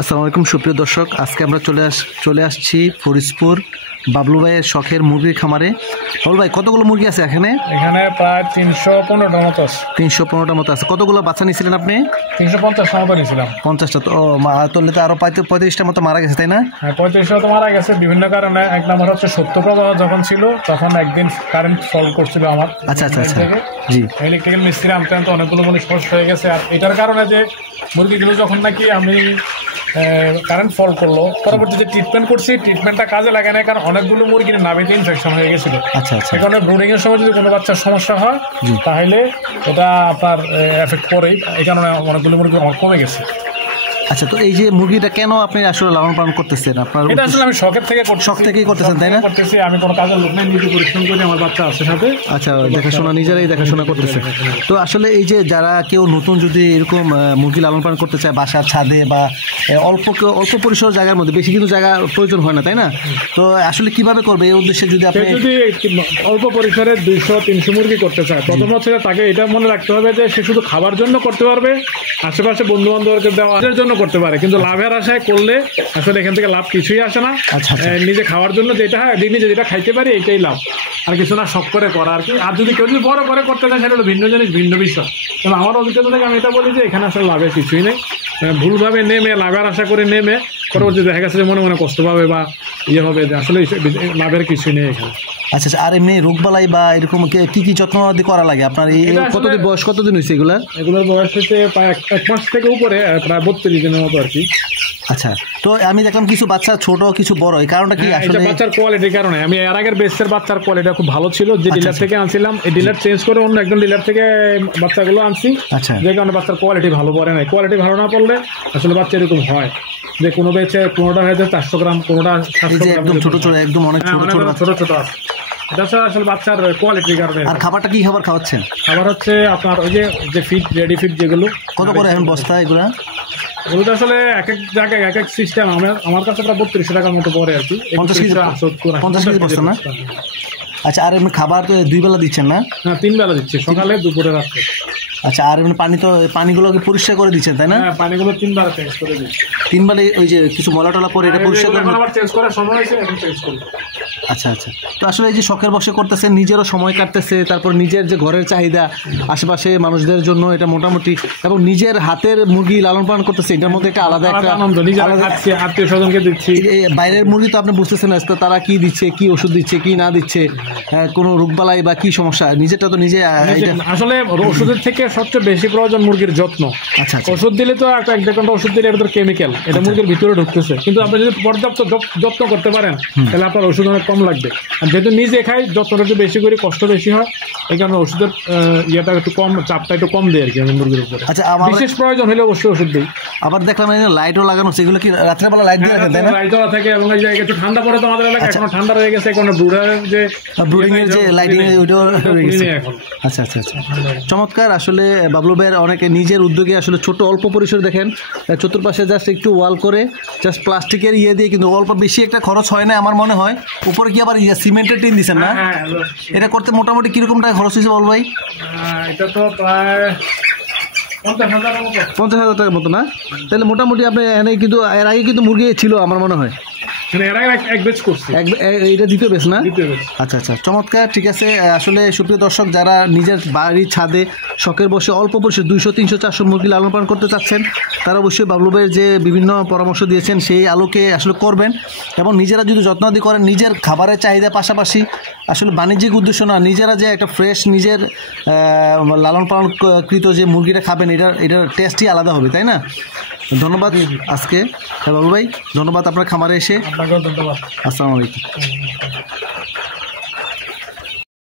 আসসালামু আলাইকুম সুপ্রিয় দর্শক, আজকে আমরা চলে আসছি ফরিদপুর বাবলু ভাইয়ের শখের মুরগির খামারে। বাবলু ভাই, কতগুলো মুরগি আছে এখানে? এখানে প্রায় 315টার মতো আছে। 315টার মতো আছে। কতগুলো বাচ্চা নিয়েছিলেন আপনি? 350 মতো নিয়েছিলাম। 50টা তো তুললে তো আরও 35টার মতো মারা গেছে, তাই না? হ্যাঁ, 35টা তো মারা গেছে বিভিন্ন কারণে। এক নম্বর হচ্ছে সত্য প্রবাহ যখন ছিল তখন একদিন কারেন্ট ফল্ট করছিল আমার। আচ্ছা আচ্ছা আচ্ছা, জি। ইলেকট্রিক্যাল মিস্ত্রি আনতে আনতে অনেকগুলো মুরগি সমস্যা হয়ে গেছে। আর এটার কারণে যে মুরগিগুলো যখন নাকি আমি কারেন্ট ফল করলো, পরবর্তীতে ট্রিটমেন্ট করছি, ট্রিটমেন্টটা কাজে লাগে না, কারণ অনেকগুলো মুরগির নাভিতে ইনফেকশন হয়ে গেছিলো। আচ্ছা আচ্ছা, এখানে ব্রুডিংয়ের সময় যদি কোনো বাচ্চার সমস্যা হয় তাহলে এটা আপনার এফেক্ট করেই। এই কারণে অনেকগুলো মুরগি আমার কমে গেছে। আচ্ছা, তো এই যে মুরগিটা কেন আপনি আসলে লালন পালন করতেছেন? আপনার এটা আসলে আমি শখের থেকে শখ থেকেই করতেছেন, তাই না? করতেছি, আমি কোনো কাজের লোক নেই, নিজে পরিশ্রম করি, আমার বাচ্চা আছে সাথে। আচ্ছা, দেখাশোনা নিজেরাই দেখাশোনা করতেছে। তো আসলে এই যে যারা কেউ নতুন যদি এরকম মুরগি লালন পালন করতে চায় বাসার ছাদে বা অল্প পরিসর জায়গার মধ্যে, বেশি কিন্তু জায়গা প্রয়োজন হয় না, তাই না? তো আসলে কিভাবে করবে এই উদ্দেশ্যে যদি আপনি অল্প পরিসরে 200-300 মুরগি করতে চায়, প্রথম হচ্ছে তাকে এটা মনে রাখতে হবে যে সে শুধু খাবার জন্য করতে পারবে, আশেপাশে বন্ধু বান্ধবকে দেওয়ার জন্য করতে পারে, কিন্তু লাভের আশায় করলে আসলে এখান থেকে লাভ কিছুই আসে না। নিজে খাওয়ার জন্য যেটা খাইতে পারি এটাই লাভ, আর কিছু না, শখ করে করা আর কি। আর যদি কেউ যদি বড় করে করতে চায় সেটা হলো ভিন্ন জিনিস, ভিন্ন বিষয়। কিন্তু আমার অভিজ্ঞতা থেকে আমি এটা বলি যে এখানে আসলে লাভের কিছুই নেই। ভুলভাবে নেমে লাভের আশা করে নেমে পরবর্তী দেখা গেছে যে মনে মনে কষ্ট পাবে বা ইয়ে হবে, যে আসলে লাভের কিছুই নেই এখানে। আচ্ছা আচ্ছা, আর এমনি রোগবালাই বা এরকম কি যত্ন করা লাগে আপনার? এই কতদিন হয়েছে এগুলোর বয়স হচ্ছে প্রায় 1 মাস থেকে উপরে, প্রায় 32 দিনের মতো আর কি। আচ্ছা, তো আমি দেখলাম কিছু বাচ্চা ছোট কিছু বড়, এই কারণটা কি? আসলে বাচ্চার কোয়ালিটির কারণে। আমি এর আগের বেসের বাচ্চার কোয়ালিটি খুব ভালো ছিল, যে ডিলার থেকে আনছিলাম, এই ডিলার চেঞ্জ করে অন্য একজন ডিলার থেকে বাচ্চাগুলো আনছি। আচ্ছা, যে কারণে বাচ্চার কোয়ালিটি ভালো পড়ে নাই। কোয়ালিটি ভালো না পড়লে আসলে বাচ্চা এরকম হয় যে কোনো বেচে কোনোটা হয়ে যায় 400 গ্রাম, কোনোটা 700 গ্রাম, একদম ছোট একদম অনেক ছোট আছে। এটা আসলে বাচ্চার কোয়ালিটির কারণে। আর খাবারটা কি খাবার খাওয়াচ্ছেন? খাবার হচ্ছে আপনার ওই যে ফিড, রেডি ফিড যেগুলো। কত করে এখন বস্তা এগুলো আসলে এক এক জায়গায় এক এক সিস্টেম। আমার কাছে প্রায় 3200 টাকার মতো পড়ে আর কি। 50 কেজি বস্তা না? আচ্ছা, আর এমনি খাবার তো 2 বেলা দিচ্ছেন না? হ্যাঁ, 3 বেলা দিচ্ছি, সকালে, দুপুরে, রাত্রে। আচ্ছা, আর এমনি পানিগুলোকে পরিষ্কার করে দিচ্ছেন, তাই না? হ্যাঁ, পানিগুলো 3 বেলা চেঞ্জ করে দিচ্ছি। 3 বেলা ওই যে কিছু ময়লা টলা পরে এটা পরিষ্কার করে আবার চেঞ্জ করার সময় হয়েছে, এখন চেঞ্জ করি। আচ্ছা আচ্ছা, তো আসলে এই যে শখের বসে করতেছে, নিজেরও সময় কাটতেছে, তারপর নিজের যে ঘরের চাহিদা, আশেপাশে মানুষদের জন্য এটা মোটামুটি, এবং নিজের হাতের মুরগি লালন পালন করতেছে, এটার মধ্যে একটা আলাদা একটা আনন্দ। আত্মীয় স্বজনকে দিচ্ছি। বাইরের মুরগি তো আপনি বুঝতেছেন না তো তারা কি দিচ্ছে, কি ওষুধ দিচ্ছে, কি না দিচ্ছে, কোনো রোগবালাই বা কি সমস্যা, নিজেরটা তো নিজে। আসলে ওষুধের থেকে সবচেয়ে বেশি প্রয়োজন মুরগির যত্ন। আচ্ছা, ওষুধ দিলে তো একটা ওষুধ দিলে এটা কেমিক্যাল, এটা মুরগির ভিতরে ঢুকতেছে, কিন্তু আপনি যদি পর্যাপ্ত যত্ন করতে পারেন তাহলে আপনার ওষুধ অনেক কম লাগবে। আর যেহেতু নিজে খাই, যত্নটা একটু বেশি করি, কষ্ট বেশি হয়, এই কারণে ওষুধের ইয়েটা একটু কম, চাপটা একটু কম দেয় আর কি আমি মুরগির উপরে। আচ্ছা, বিশেষ প্রয়োজন হলে অবশ্যই ওষুধ দিই। আবার দেখলাম লাইটও লাগানো, সেগুলো কি রাত্রেবেলা লাইট দিয়ে রাখেন, তাই না? লাইট থাকে, এবং এই জায়গায় একটু ঠান্ডা পড়ে তো আমাদের এলাকা, এখন ঠান্ডা রয়ে গেছে, কোনো ব্রুডিং এর যে লাইটিং ওইটাও রয়ে গেছে এখন। আচ্ছা আচ্ছা আচ্ছা, চমৎকার। আসলে বাবলু ভাইয়ের অনেকে নিজের উদ্যোগে আসলে ছোট অল্প পরিসরে দেখেন, চতুর্পাশে জাস্ট একটু ওয়াল করে জাস্ট প্লাস্টিকের দিয়ে কিন্তু অল্প, বেশি একটা খরচ হয় না আমার মনে হয়। উপরে কি আবার সিমেন্টের টিন দিচ্ছেন না? এটা করতে মোটামুটি কিরকম টাকা খরচ হয়েছে বল ভাই? এটা তো প্রায় 50,000 টাকার মতো না? তাহলে মোটামুটি আপনি এনে কিন্তু এর আগে কিন্তু মুরগি ছিল আমার মনে হয়, এটা দ্বিতীয় বেশ না? আচ্ছা আচ্ছা, চমৎকার। ঠিক আছে, আসলে সুপ্রিয় দর্শক, যারা নিজের বাড়ির ছাদে শখের বসে অল্প বসে 200, 300, 400 মুরগি লালন পালন করতে চাচ্ছেন, তারা অবশ্যই বাবলু ভাইয়ের যে বিভিন্ন পরামর্শ দিয়েছেন সেই আলোকে আসলে করবেন, এবং নিজেরা যদি যত্নাদি করেন, নিজের খাবারের চাহিদা পাশাপাশি আসলে বাণিজ্যিক উদ্দেশ্য না, নিজেরা যে একটা ফ্রেশ নিজের লালন পালনকৃত যে মুরগিটা খাবেন, এটার টেস্টই আলাদা হবে, তাই না? ধন্যবাদ আজকে বাবলু ভাই, ধন্যবাদ আপনার খামারে এসে। ধন্যবাদ। আসসালামু আলাইকুম।